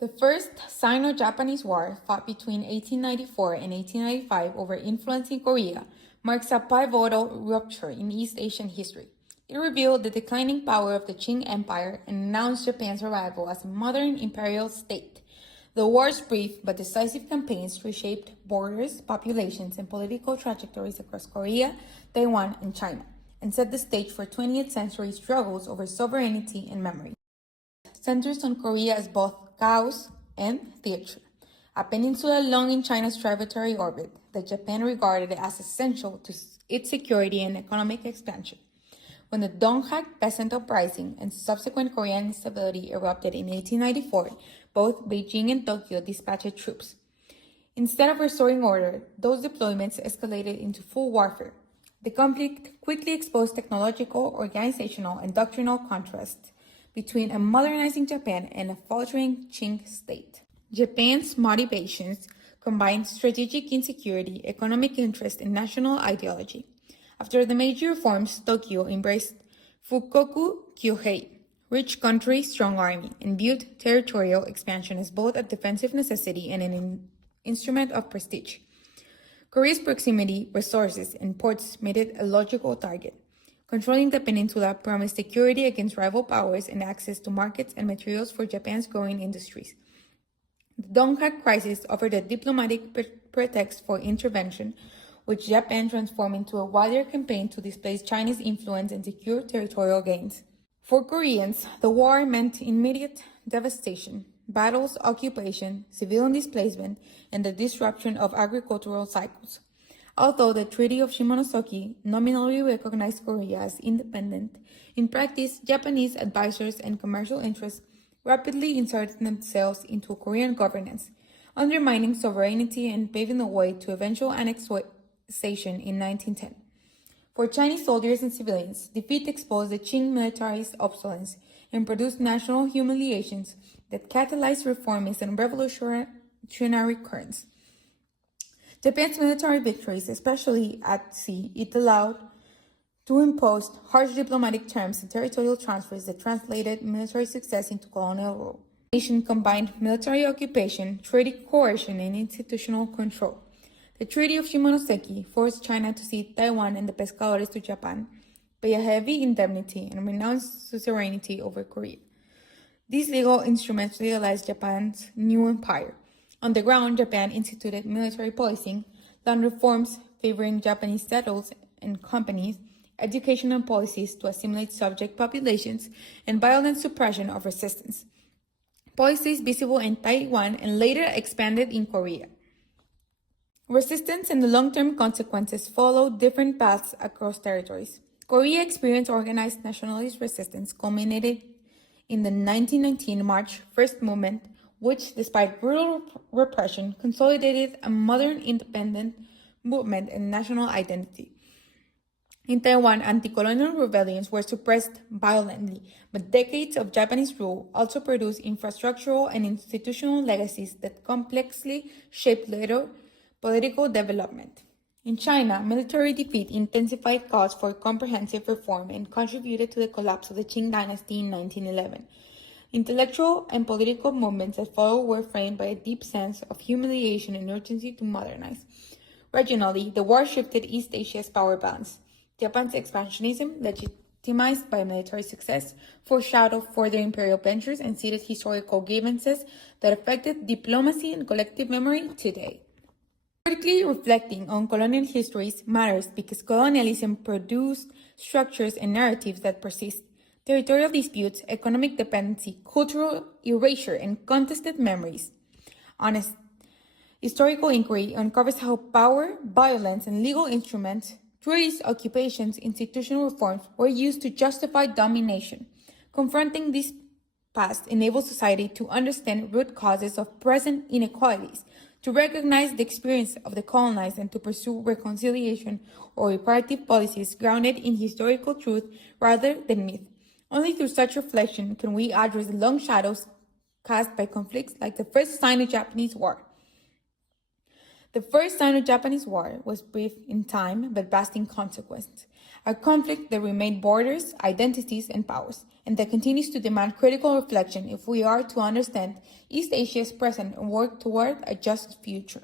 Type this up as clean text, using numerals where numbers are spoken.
The first Sino-Japanese War, fought between 1894 and 1895 over influence in Korea, marks a pivotal rupture in East Asian history. It revealed the declining power of the Qing Empire and announced Japan's arrival as a modern imperial state. The war's brief but decisive campaigns reshaped borders, populations, and political trajectories across Korea, Taiwan, and China, and set the stage for 20th century struggles over sovereignty and memory. Centers on Korea as both chaos and theater. A peninsula long in China's tributary orbit that Japan regarded as essential to its security and economic expansion. When the Donghak peasant uprising and subsequent Korean instability erupted in 1894, both Beijing and Tokyo dispatched troops. Instead of restoring order, those deployments escalated into full warfare. The conflict quickly exposed technological, organizational, and doctrinal contrasts between a modernizing Japan and a faltering Qing state. Japan's motivations combined strategic insecurity, economic interest, and national ideology. After the major reforms, Tokyo embraced Fukoku Kyohei, rich country, strong army, and viewed territorial expansion as both a defensive necessity and an instrument of prestige. Korea's proximity, resources, and ports made it a logical target. Controlling the peninsula promised security against rival powers and access to markets and materials for Japan's growing industries. The Donghak crisis offered a diplomatic pretext for intervention, which Japan transformed into a wider campaign to displace Chinese influence and secure territorial gains. For Koreans, the war meant immediate devastation, battles, occupation, civilian displacement, and the disruption of agricultural cycles. Although the Treaty of Shimonoseki nominally recognized Korea as independent, in practice, Japanese advisors and commercial interests rapidly inserted themselves into Korean governance, undermining sovereignty and paving the way to eventual annexation in 1910. For Chinese soldiers and civilians, defeat exposed the Qing military's obsolescence and produced national humiliations that catalyzed reformist and revolutionary currents. Japan's military victories, especially at sea, it allowed to impose harsh diplomatic terms and territorial transfers that translated military success into colonial rule. The nation combined military occupation, trade coercion, and institutional control. The Treaty of Shimonoseki forced China to cede Taiwan and the pescadores to Japan, pay a heavy indemnity, and renounce suzerainty over Korea. These legal instruments legalized Japan's new empire. On the ground, Japan instituted military policing, land reforms favoring Japanese settlers and companies, educational policies to assimilate subject populations, and violent suppression of resistance. Policies visible in Taiwan and later expanded in Korea. Resistance and the long-term consequences followed different paths across territories. Korea experienced organized nationalist resistance culminated in the 1919 March First Movement, which, despite brutal repression, consolidated a modern independent movement and national identity. In Taiwan, anti-colonial rebellions were suppressed violently, but decades of Japanese rule also produced infrastructural and institutional legacies that complexly shaped later political development. In China, military defeat intensified calls for comprehensive reform and contributed to the collapse of the Qing dynasty in 1911. Intellectual and political movements that followed were framed by a deep sense of humiliation and urgency to modernize. Regionally, the war shifted East Asia's power balance. Japan's expansionism, legitimized by military success, foreshadowed further imperial ventures and seeded historical grievances that affected diplomacy and collective memory today. Critically reflecting on colonial histories matters because colonialism produced structures and narratives that persist. Territorial disputes, economic dependency, cultural erasure, and contested memories. Honest historical inquiry uncovers how power, violence, and legal instruments, treaties, occupations, institutional reforms were used to justify domination. Confronting this past enables society to understand root causes of present inequalities, to recognize the experience of the colonized, and to pursue reconciliation or reparative policies grounded in historical truth rather than myth. Only through such reflection can we address the long shadows cast by conflicts like the First Sino-Japanese War. The First Sino-Japanese War was brief in time but vast in consequence, a conflict that remained borders, identities, and powers, and that continues to demand critical reflection if we are to understand East Asia's present and work toward a just future.